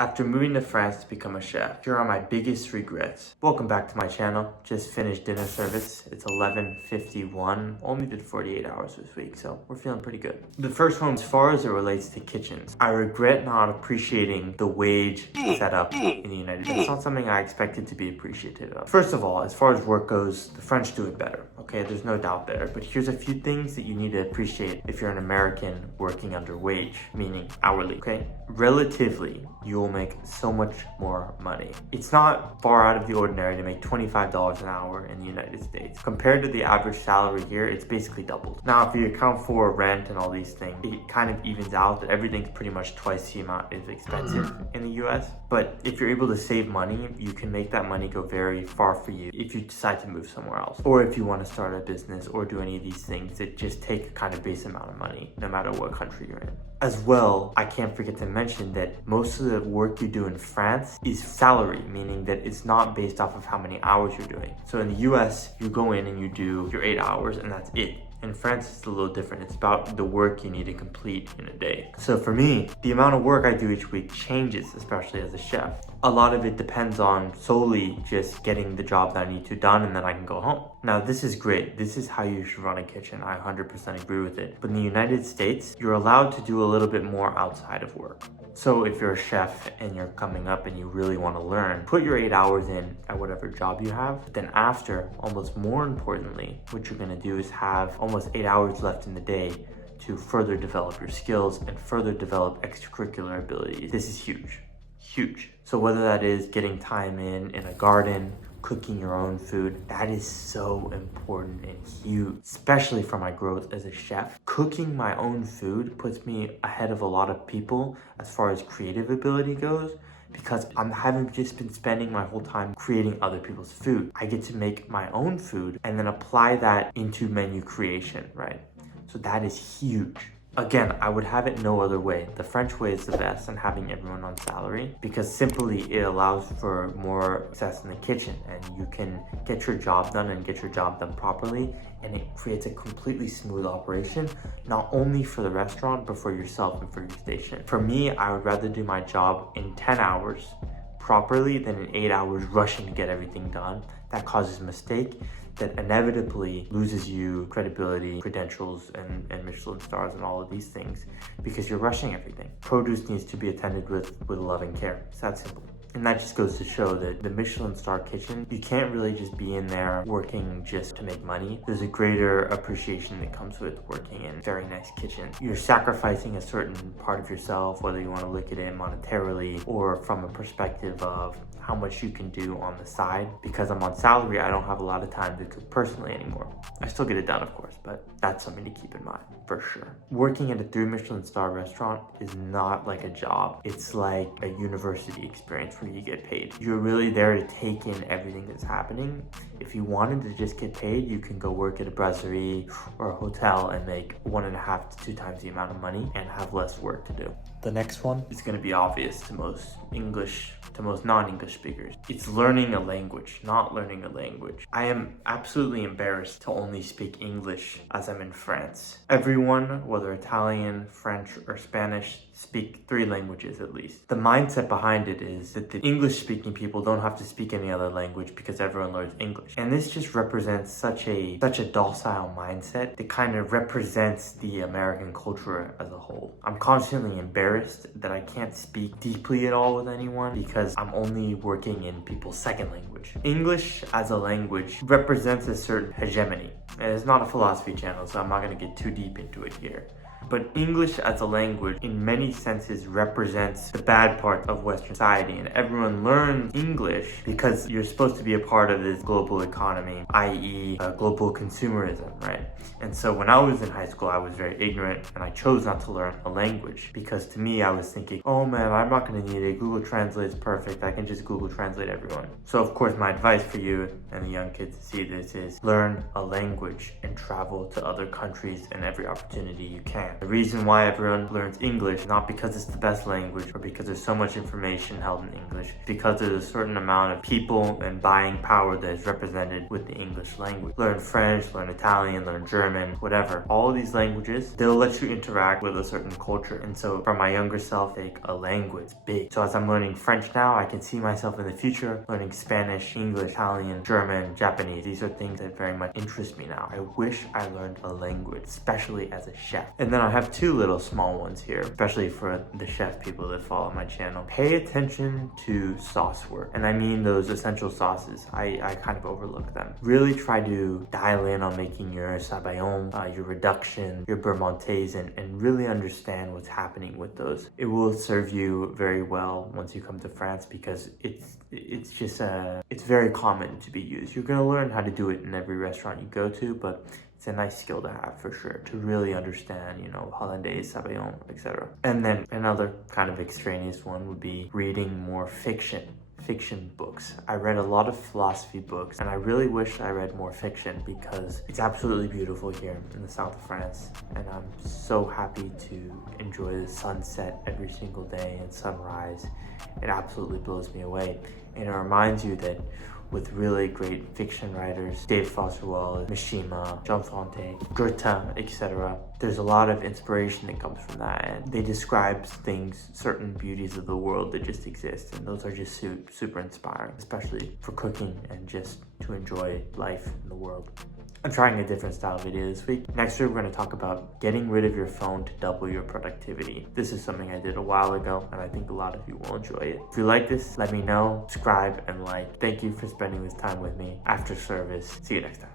After moving to France to become a chef, here are my biggest regrets. Welcome back to my channel. Just finished dinner service. It's 11:51. Only did 48 hours this week, so we're feeling pretty good. The first one, as far as it relates to kitchens, I regret not appreciating the wage setup in the United States. It's not something I expected to be appreciated of. First of all, as far as work goes, the French do it better. Okay, there's no doubt there. But here's a few things that you need to appreciate if you're an American working under wage, meaning hourly, okay? Relatively, you will make so much more money. It's not far out of the ordinary to make $25 an hour in the United States. Compared to the average salary here, it's basically doubled. Now, if you account for rent and all these things, it kind of evens out that everything's pretty much twice the amount is expensive in the US. But if you're able to save money, you can make that money go very far for you if you decide to move somewhere else. Or if you want to start a business or do any of these things that just take a kind of base amount of money, no matter what country you're in. As well, I can't forget to mention that most of the work you do in France is salary, meaning that it's not based off of how many hours you're doing. So in the US, you go in and you do your 8 hours and that's it. In France, it's a little different. It's about the work you need to complete in a day. So for me, the amount of work I do each week changes, especially as a chef. A lot of it depends on solely just getting the job that I need to done and then I can go home. Now, this is great. This is how you should run a kitchen. I 100% agree with it. But in the United States, you're allowed to do a little bit more outside of work. So if you're a chef and you're coming up and you really want to learn, put your 8 hours in at whatever job you have. But then after, almost more importantly, what you're going to do is have almost 8 hours left in the day to further develop your skills and further develop extracurricular abilities. This is huge, huge. So whether that is getting time in a garden, cooking your own food, that is so important and huge, especially for my growth as a chef. Cooking my own food puts me ahead of a lot of people as far as creative ability goes, because I haven't just been spending my whole time creating other people's food. I get to make my own food and then apply that into menu creation, right? So that is huge. Again, I would have it no other way. The French way is the best, and having everyone on salary, because simply it allows for more success in the kitchen and you can get your job done and get your job done properly, and it creates a completely smooth operation, not only for the restaurant, but for yourself and for your station. For me, I would rather do my job in 10 hours properly than in 8 hours rushing to get everything done. That causes a mistake that inevitably loses you credibility, credentials, and Michelin stars and all of these things because you're rushing everything. Produce needs to be attended with love and care. It's that simple. And that just goes to show that the Michelin star kitchen, you can't really just be in there working just to make money. There's a greater appreciation that comes with working in a very nice kitchen. You're sacrificing a certain part of yourself, whether you want to look at it monetarily or from a perspective of how much you can do on the side. Because I'm on salary, I don't have a lot of time to cook personally anymore. I still get it done, of course, but that's something to keep in mind for sure. Working at a 3 Michelin star restaurant is not like a job. It's like a university experience where you get paid. You're really there to take in everything that's happening. If you wanted to just get paid, you can go work at a brasserie or a hotel and make 1.5 to 2 times the amount of money and have less work to do. The next one is going to be obvious to most non-English speakers. It's learning a language, not learning a language. I am absolutely embarrassed to only speak English as I'm in France. Everyone, whether Italian, French, or Spanish, speak 3 languages at least. The mindset behind it is that the English-speaking people don't have to speak any other language because everyone learns English. And this just represents such a docile mindset that kind of represents the American culture as a whole. I'm constantly embarrassed that I can't speak deeply at all with anyone because I'm only working in people's second language. English as a language represents a certain hegemony. And it's not a philosophy channel, so I'm not going to get too deep into it here. But English as a language in many senses represents the bad part of Western society, and everyone learns English because you're supposed to be a part of this global economy, i.e. Global consumerism, right? And so when I was in high school, I was very ignorant and I chose not to learn a language because to me, I was thinking, oh man, I'm not going to need it. Google Translate is perfect. I can just Google Translate everyone. So of course, my advice for you and the young kids to see this is learn a language and travel to other countries in every opportunity you can. The reason why everyone learns English, not because it's the best language or because there's so much information held in English, because there's a certain amount of people and buying power that is represented with the English language. Learn French, learn Italian, learn German, whatever. All of these languages, they'll let you interact with a certain culture. And so for my younger self, take a language big. So as I'm learning French now, I can see myself in the future learning Spanish, English, Italian, German, Japanese. These are things that very much interest me now. I wish I learned a language, especially as a chef. And then I have two little small ones here, especially for the chef people that follow my channel. Pay attention to sauce work. And I mean those essential sauces. I kind of overlook them. Really try to dial in on making your sabayon, your reduction, your beurre montés, and really understand what's happening with those. It will serve you very well once you come to France because it's just it's very common to be used. You're gonna learn how to do it in every restaurant you go to, but it's a nice skill to have for sure, to really understand, you know, hollandaise, sabayon, etc. And then another kind of extraneous one would be reading more fiction books. I read a lot of philosophy books and I really wish I read more fiction because it's absolutely beautiful here in the south of France, and I'm so happy to enjoy the sunset every single day and sunrise. It absolutely blows me away, and it reminds you that with really great fiction writers, David Foster Wallace, Mishima, John Fante, Goethe, etc. There's a lot of inspiration that comes from that, and they describe things, certain beauties of the world that just exist, and those are just super inspiring, especially for cooking and just to enjoy life in the world. I'm trying a different style video this week. Next week, we're going to talk about getting rid of your phone to double your productivity. This is something I did a while ago, and I think a lot of you will enjoy it. If you like this, let me know, subscribe, and like. Thank you for spending this time with me after service. See you next time.